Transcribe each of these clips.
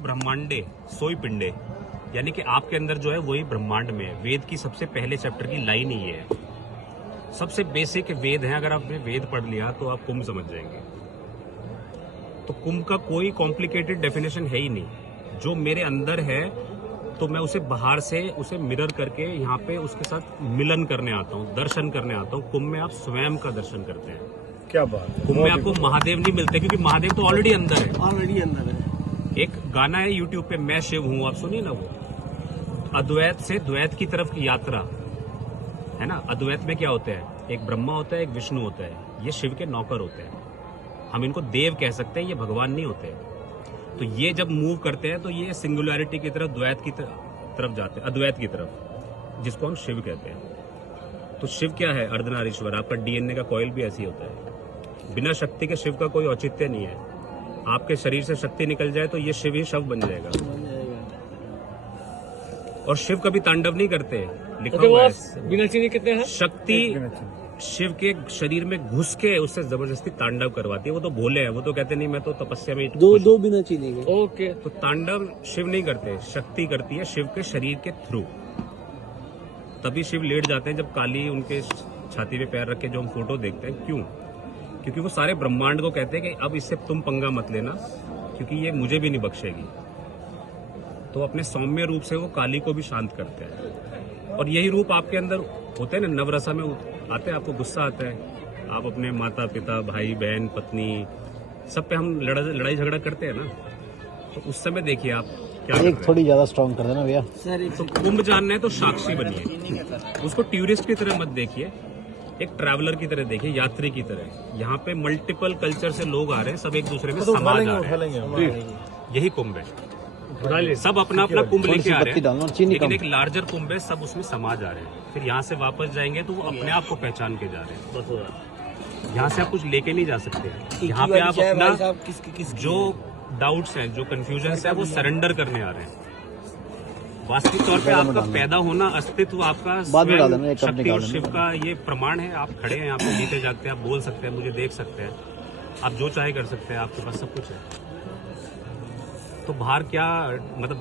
ब्रह्मांडे सोई पिंडे, यानी कि आपके अंदर जो है वही ब्रह्मांड में है। वेद की सबसे पहले चैप्टर की लाइन ही ये है, सबसे बेसिक वेद है। अगर आपने वेद पढ़ लिया तो आप कुंभ समझ जाएंगे। तो कुंभ का कोई कॉम्प्लिकेटेड डेफिनेशन है ही नहीं। जो मेरे अंदर है तो मैं उसे बाहर से उसे मिरर करके यहाँ पे उसके साथ मिलन करने आता हूँ, दर्शन करने आता हूँ। कुंभ में आप स्वयं का दर्शन करते हैं। क्या बात है। कुंभ में आपको महादेव नहीं मिलते, क्योंकि महादेव तो ऑलरेडी अंदर है। ऑलरेडी अंदर है। एक गाना है यूट्यूब पे, मैं शिव हूँ, आप सुनिए ना। वो अद्वैत से द्वैत की तरफ की यात्रा है ना। अद्वैत में क्या होता है, एक ब्रह्मा होता है, एक विष्णु होता है। ये शिव के नौकर होते हैं। हम इनको देव कह सकते हैं, ये भगवान नहीं होते। तो ये जब मूव करते हैं तो ये सिंगुलैरिटी की तरफ, द्वैत की तरफ जाते हैं, अद्वैत की तरफ, जिसको हम शिव कहते हैं। तो शिव क्या है, अर्धनारीश्वर। आपका डीएनए का कॉइल भी ऐसी होता है। बिना शक्ति के शिव का कोई औचित्य नहीं है। आपके शरीर से शक्ति निकल जाए तो ये शिव ही शव बन जाएगा। और शिव कभी तांडव नहीं करते, लिखा हुआ है। बिना चीनी कितने हैं? शक्ति शिव के शरीर में घुस के उससे जबरदस्ती तांडव करवाती है। वो तो भोले हैं, वो तो कहते नहीं मैं तो तपस्या में दो बिना चीनी के। ओके। तो तांडव शिव नहीं करते, शक्ति करती है शिव के शरीर के थ्रू। तभी शिव लेट जाते हैं जब काली उनके छाती पे पैर रख के जो हम फोटो देखते हैं। क्यों? क्योंकि वो सारे ब्रह्मांड को कहते हैं कि अब इससे तुम पंगा मत लेना, क्योंकि ये मुझे भी नहीं बख्शेगी। तो अपने सौम्य रूप से वो काली को भी शांत करते हैं। और यही रूप आपके अंदर होते हैं ना, नवरसा में आते हैं। आपको गुस्सा आता है, आप अपने माता पिता, भाई बहन, पत्नी, सब पे हम लड़ाई झगड़ा करते हैं ना। तो उस समय देखिए आप क्या कर रहे हैं। थोड़ी ज्यादा स्ट्रॉन्ग कर देना भैया। तो कुंभ जानना है तो साक्षी बनिए, उसको टूरिस्ट की तरह मत देखिए, एक ट्रैवलर की तरह देखिए, यात्री की तरह। यहाँ पे मल्टीपल कल्चर से लोग आ रहे हैं, सब एक दूसरे में समा जा रहे हैं। यही कुंभ है। सब अपना अपना कुंभ लेके आ रहे हैं, लेकिन एक लार्जर कुंभ है, सब उसमें समा जा रहे हैं। फिर यहाँ से वापस जाएंगे तो वो अपने आप को पहचान के जा रहे हैं। यहाँ से आप कुछ लेके नहीं जा सकते। यहाँ पे आप अपना जो डाउट्स हैं, जो कंफ्यूजन है, वो सरेंडर करने आ रहे हैं। वास्तविक तौर पे आपका पैदा होना, अस्तित्व आपका स्वयं शक्ति और शिव का ये प्रमाण है। आप खड़े हैं यहाँ पे, जीते जागते हैं, आप बोल सकते हैं, मुझे देख सकते हैं, आप जो चाहे कर सकते हैं, आपके पास सब कुछ है। तो बाहर क्या मतलब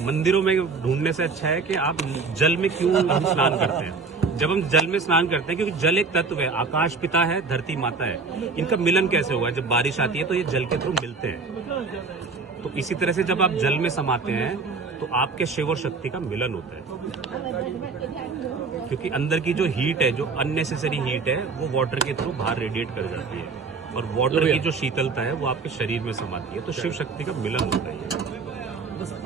मंदिरों में ढूंढने से अच्छा है कि आप जल में क्यों हम स्नान करते हैं। जब हम जल में स्नान करते हैं, क्योंकि जल एक तत्व है, आकाश पिता है, धरती माता है। इनका मिलन कैसे हुआ है? जब बारिश आती है तो ये जल के थ्रू मिलते हैं। तो इसी तरह से जब आप जल में समाते हैं तो आपके शिव और शक्ति का मिलन होता है। क्योंकि अंदर की जो हीट है, जो अननेसेसरी हीट है, वो वाटर के थ्रू बाहर रेडिएट कर जाती है। और वाटर की जो शीतलता है वो आपके शरीर में समाती है। तो शिव शक्ति का मिलन होता है।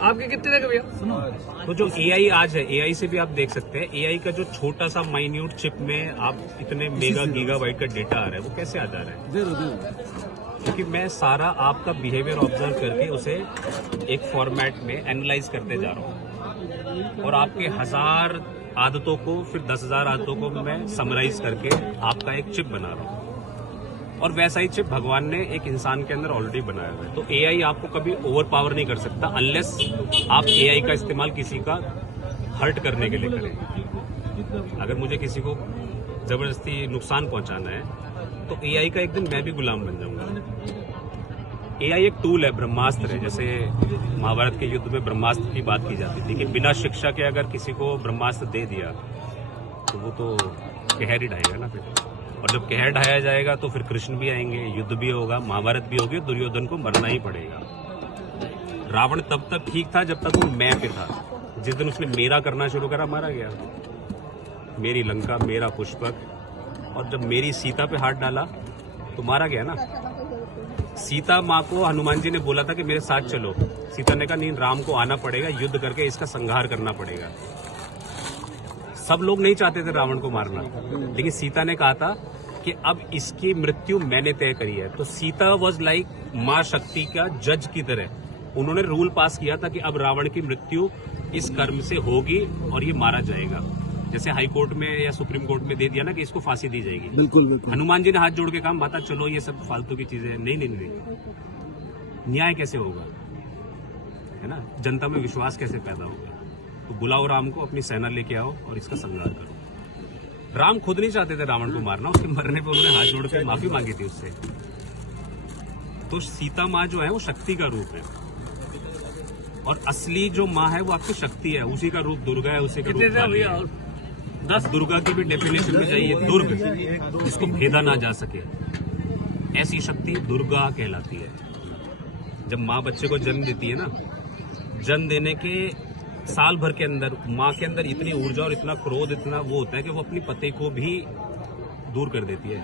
आपके कितने तक भैया? तो जो एआई आज है, एआई से भी आप देख सकते हैं, एआई का जो छोटा सा माइन्यूट चिप में आप इतने मेगा गीगाबाइट का डेटा आ रहा है, वो कैसे आ जा रहा है? क्योंकि मैं सारा आपका बिहेवियर ऑब्जर्व करके उसे एक फॉर्मेट में एनालाइज करते जा रहा हूँ। और आपके 1000 आदतों को, फिर 10,000 आदतों को मैं समराइज करके आपका एक चिप बना रहा हूँ। और वैसा ही चिप भगवान ने एक इंसान के अंदर ऑलरेडी बनाया हुआ है। तो एआई आपको कभी ओवर पावर नहीं कर सकता, अनलेस आप एआई का इस्तेमाल किसी का हर्ट करने के लिए करें। अगर मुझे किसी को जबरदस्ती नुकसान पहुंचाना है तो एआई का एक दिन मैं भी गुलाम बन जाऊंगा। एआई एक टूल है, ब्रह्मास्त्र है। जैसे महाभारत के युद्ध में ब्रह्मास्त्र की बात की जाती थी कि बिना शिक्षा के अगर किसी को ब्रह्मास्त्र दे दिया तो वो तो कहर ही ढाएगा ना फिर। और जब कहर ढाया जाएगा तो फिर कृष्ण भी आएंगे, युद्ध भी होगा, महाभारत भी होगी, दुर्योधन को मरना ही पड़ेगा। रावण तब तक ठीक था जब तक वो मैं पे था। जिस दिन उसने मेरा करना शुरू करा, मारा गया। मेरी लंका, मेरा पुष्पक। और जब मेरी सीता पे हाथ डाला तो मारा गया ना। सीता माँ को हनुमान जी ने बोला था कि मेरे साथ चलो। सीता ने कहा नहीं, राम को आना पड़ेगा, युद्ध करके इसका संहार करना पड़ेगा। सब लोग नहीं चाहते थे रावण को मारना, लेकिन सीता ने कहा था कि अब इसकी मृत्यु मैंने तय करी है। तो सीता वॉज लाइक माँ शक्ति का जज की तरह। उन्होंने रूल पास किया था कि अब रावण की मृत्यु इस कर्म से होगी और ये मारा जाएगा। जैसे हाई कोर्ट में या सुप्रीम कोर्ट में दे दिया ना कि इसको फांसी दी जाएगी। बिल्कुल। हनुमान जी ने हाथ जोड़ के कहा माता चलो, ये सब फालतू की चीजें हैं। नहीं, न्याय कैसे होगा, है ना? जनता में विश्वास कैसे पैदा होगा? तो बुलाओ राम को, अपनी सेना लेके आओ और इसका संहार करो। राम खुद नहीं चाहते थे रावण को मारना, उसके मरने पे उन्होंने हाथ जोड़ के माफी मांगी थी उससे। तो सीता माँ जो है वो शक्ति का रूप है। और असली जो माँ है वो आपकी शक्ति है, उसी का रूप दुर्गा है, उसी का रूप कितने थे काली भैया? है। और 10 दुर्गा की भी डेफिनेशन में चाहिए, दुर्ग जिसको भेदा ना जा सके, ऐसी शक्ति दुर्गा कहलाती है। जब माँ बच्चे को जन्म देती है ना, जन्म देने के साल भर के अंदर माँ के अंदर इतनी ऊर्जा और इतना क्रोध, इतना वो होता है कि वो अपनी पति को भी दूर कर देती है,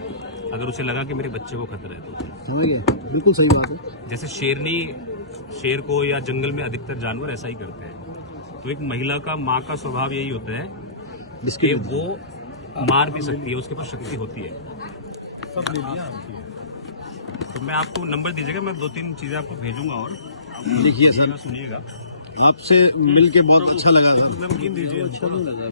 अगर उसे लगा कि मेरे बच्चे को खतरा है तो। समझ गए, बिल्कुल सही बात है। जैसे शेरनी शेर को या जंगल में अधिकतर जानवर ऐसा ही करते हैं। तो एक महिला का, माँ का स्वभाव यही होता है जिसकी कि वो मार भी सकती है, उसके पास शक्ति होती है। तो मैं आपको नंबर दीजिएगा, मैं 2-3 चीजें आपको भेजूंगा और देखिए सर, सुनिएगा। आपसे मिलके बहुत अच्छा लगा सर। नमकीन दीजिए। अच्छा नहीं लगा।